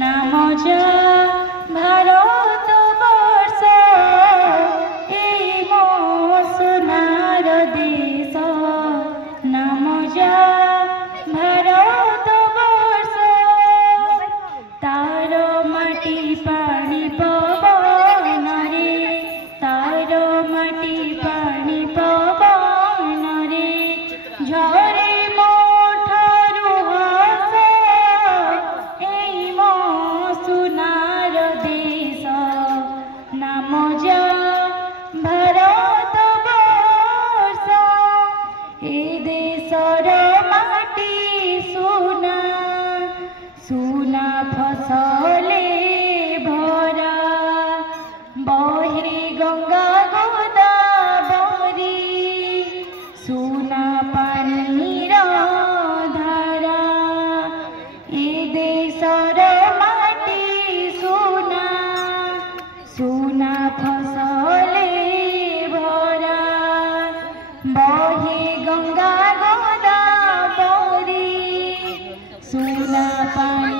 नाम जा भारत वर्ष ए मो सोनार देश नाम जा भारत वर्ष तार माटी पानी पवन रे तार माटी पानी पवन रे झरे सुना फसले भरा बहे गंगा गोदावरी सुना पानीर धारा ए देशर माटी सुना सुना फसले भरा बहे गंगा गोदावरी सुना पानी